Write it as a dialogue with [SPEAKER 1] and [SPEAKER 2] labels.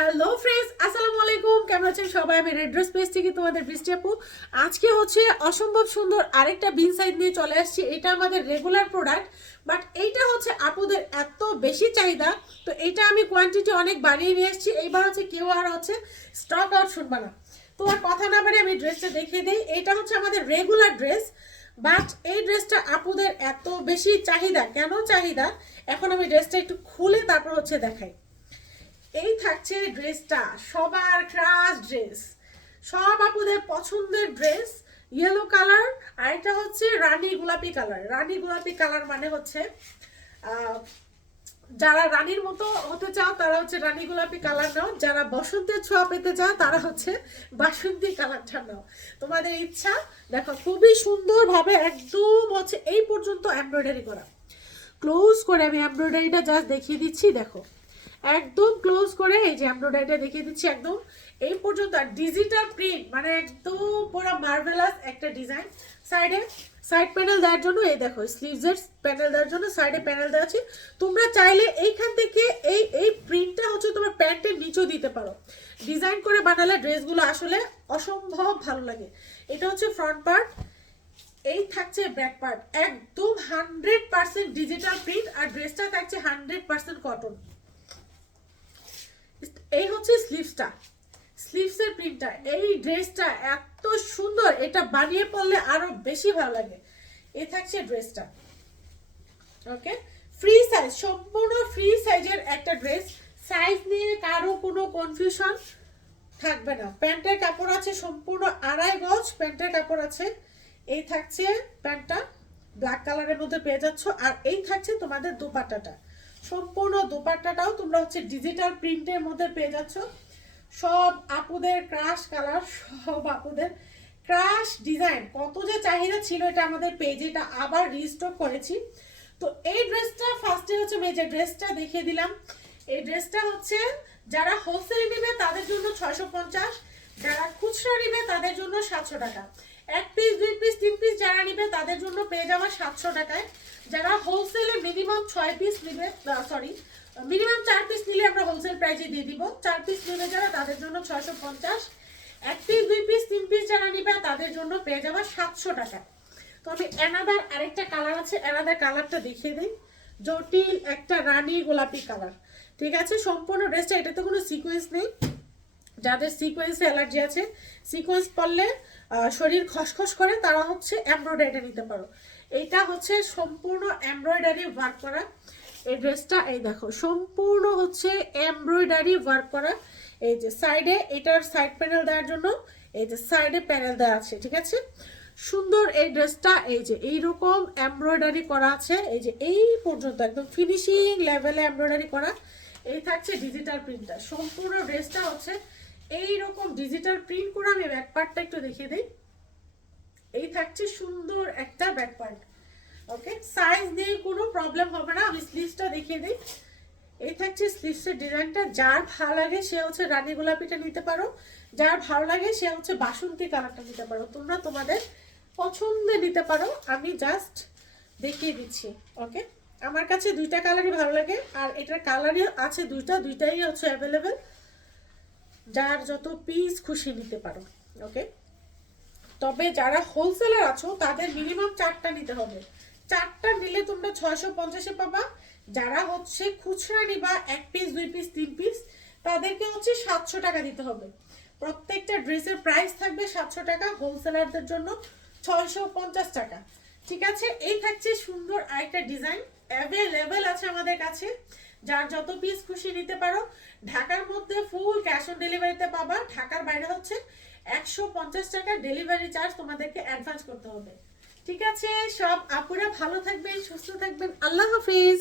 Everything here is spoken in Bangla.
[SPEAKER 1] হ্যালো ফ্রেন্ডস আসসালামু আলাইকুম কেমন আছেন সবাই? আমি রেড ড্রেস পেজ থেকে তোমাদের বৃষ্টি আপু। আজকে হচ্ছে অসম্ভব সুন্দর আরেকটা বিন সাইড নিয়ে চলে আসছি। এটা আমাদের রেগুলার প্রোডাক্ট বাট এইটা হচ্ছে আপুদের এত বেশি চাহিদা। তো এটা আমি কোয়ান্টিটি অনেক বাড়িয়ে নিয়ে এসেছি এইবার হচ্ছে কেউ আর হচ্ছে স্টক আউট শুনবা না। তোমার কথা না বাড়ে আমি ড্রেসটা দেখিয়ে দিই। এটা হচ্ছে আমাদের রেগুলার ড্রেস বাট এই ড্রেসটা আপুদের এত বেশি চাহিদা। কেন চাহিদা? এখন আমি ড্রেসটা একটু খুলে তারপর হচ্ছে দেখাই। এই থাকছে ড্রেসটা, সবার ক্রাশ ড্রেস সব আপুদের পছন্দের ড্রেস ইয়েলো কালার আর এটা হচ্ছে রানী গোলাপি কালার রানী গোলাপি কালার মানে হচ্ছে যারা রানীর মতো হতে চাও, তারা হচ্ছে রানী গোলাপি কালার নাও। যারা বসন্তের ছোঁয়া পেতে চাও, তারা হচ্ছে বাসন্তী কালারটা নাও। তোমাদের ইচ্ছা, দেখো, খুবই সুন্দরভাবে একদম হচ্ছে এই পর্যন্ত এমব্রয়ডারি করা। ক্লোজ করে আমি এমব্রয়ডারিটা জাস্ট দেখিয়ে দিচ্ছি, দেখো। একদম ক্লোজ করে এই যে এমব্রয়ডারিটা দেখিয়ে দিচ্ছি একদম। এই পর্যন্ত আর ডিজিটাল প্রিন্ট মানে একদম পুরো মার্ভেলাস একটা ডিজাইন সাইডে সাইড প্যানেল দেওয়ার জন্য এই দেখো স্লিভসের প্যানেল দেওয়ার জন্য সাইডে প্যানেল দেওয়া আছে। তোমরা চাইলে এইখান থেকে এই এই প্রিন্টটা হচ্ছে তোমার প্যান্টের নিচেও দিতে পারো। ডিজাইন করে বানালে ড্রেসগুলো আসলে অসম্ভব ভালো লাগে। এটা হচ্ছে ফ্রন্ট পার্ট এই থাকছে ব্যাক পার্ট একদম হান্ড্রেড পার্সেন্ট ডিজিটাল প্রিন্ট আর ড্রেসটা থাকছে হান্ড্রেড পার্সেন্ট কটন এই হচ্ছে স্লিভসটা স্লিভসের প্রিন্টটা এই ড্রেসটা এত সুন্দর, এটা বানিয়ে পড়লে আরও বেশি ভালো লাগে। এই থাকছে ড্রেসটা ওকে ফ্রি সাইজ সম্পূর্ণ ফ্রি সাইজের একটা ড্রেস সাইজ নিয়ে কারও কোনো কনফিউশন থাকবে না। প্যান্টের কাপড় আছে সম্পূর্ণ আড়াই গজ, প্যান্টের কাপড় আছে। এই থাকছে প্যান্টটা ব্ল্যাক কালারের মধ্যে পেয়ে যাচ্ছ। আর এই থাকছে তোমাদের দুপাট্টাটা। সম্পূর্ণ দুপাট্টাটাও তোমরা হচ্ছে ডিজিটাল প্রিন্টের মধ্যে পেয়ে যাচ্ছ। সব আপুদের ক্রাশ কালার সব আপুদের ক্রাশ ডিজাইন কত যে চাহিদা ছিল এটা আমাদের পেজে এটা আবার রিস্টক করেছি। তো এই ড্রেসটা ফার্স্টে হচ্ছে আমি যে ড্রেসটা দেখিয়ে দিলাম। এই ড্রেসটা হচ্ছে যারা হোলসেল নেবে তাদের জন্য ছয়শো পঞ্চাশ, যারা খুচরা নেবে তাদের জন্য সাতশো টাকা। এক পিস দুই পিস তিন পিস যারা নেবে তাদের জন্য পেয়ে যাওয়া সাতশো টাকায়। যারা হোলসেলে মিনিমাম ছয় পিস নেবে সরি মিনিমাম চার পিস নিলে আমরা হোলসেল প্রাইসে দিয়ে দিব। চার পিস নেবে যারা তাদের জন্য ছয়শো পঞ্চাশ। এক পিস দুই পিস তিন পিস যারা নিবে তাদের জন্য পেয়ে যাওয়া সাতশো টাকা। তো আমি অ্যানাদার আরেকটা কালার আছে অ্যানাদার কালারটা দেখিয়ে দিই। জটিল একটা রানী গোলাপি কালার ঠিক আছে? সম্পূর্ণ ড্রেসটা এটাতে কোনো সিকোয়েন্স নেই। যাদের সিকোয়েন্সে অ্যালার্জি আছে সিকোয়েন্স আহ, শরীর খসখস করে তারা হচ্ছে এমব্রয়ডারিটা নিতে পারো। এইটা হচ্ছে সম্পূর্ণ এমব্রয়ডারি ওয়ার্ক করা। এই ড্রেসটা, এই দেখো, সম্পূর্ণ হচ্ছে এমব্রয়ডারি ওয়ার্ক করা। এই যে সাইডে, এটার সাইড প্যানেল দেওয়ার জন্য, এই যে সাইডে প্যানেল দেওয়া আছে, ঠিক আছে? সুন্দর এই ড্রেসটা, এই যে এইরকম এমব্রয়ডারি করা আছে, এই যে এই পর্যন্ত একদম ফিনিশিং লেভেলে এমব্রয়ডারি করা। এই থাকছে ডিজিটাল প্রিন্টটা। সম্পূর্ণ ড্রেসটা হচ্ছে এই রকম ডিজিটাল প্রিন্ট করে আমি ব্যাক পার্টটা একটু দেখিয়ে দিই। এই থাকছে সুন্দর একটা ব্যাক পার্ট ওকে সাইজ নিয়ে কোনো প্রবলেম হবে না। আমি স্লিভসটা দেখিয়ে দিই। এই থাকছে স্লিভসের ডিজাইনটা যার ভালো লাগে, সে হচ্ছে রানী গোলাপিটা নিতে পারো। যার ভালো লাগে, সে হচ্ছে বাসন্তী কালারটা নিতে পারো। তোমরা তোমাদের পছন্দে নিতে পারো। আমি জাস্ট দেখিয়ে দিচ্ছি ওকে আমার কাছে দুইটা কালারই ভালো লাগে, আর এটার কালারই আছে দুইটা, দুইটাই হচ্ছে অ্যাভেলেবেল যার যত পিস খুশি নিতে পারো ওকে তবে যারা হোলসেলার আছো, তাদের মিনিমাম চারটা নিতে হবে। চারটা নিলে তোমরা ছয়শো পঞ্চাশে পাবা। যারা হচ্ছে খুচরা নিবা, এক পিস দুই পিস তিন পিস তাদেরকে হচ্ছে সাতশো টাকা দিতে হবে। প্রত্যেকটা ড্রেসের প্রাইস থাকবে সাতশো টাকা হোলসেলারদের জন্য ছয়শো পঞ্চাশ টাকা। ঠিক আছে? এই থাকছে সুন্দর আরেকটা ডিজাইন অ্যাভেলেবেল আছে আমাদের কাছে। যার যত পিস খুশি নিতে পারো। ঢাকার মধ্যে ফুল ক্যাশ অন ডেলিভারিতে পাবা। ঢাকার বাইরে হচ্ছে একশো পঞ্চাশ টাকা ডেলিভারি চার্জ তোমাদেরকে অ্যাডভান্স করতে হবে। ঠিক আছে? সব আপুরা ভালো থাকবেন, সুস্থ থাকবেন। আল্লাহ হাফিজ।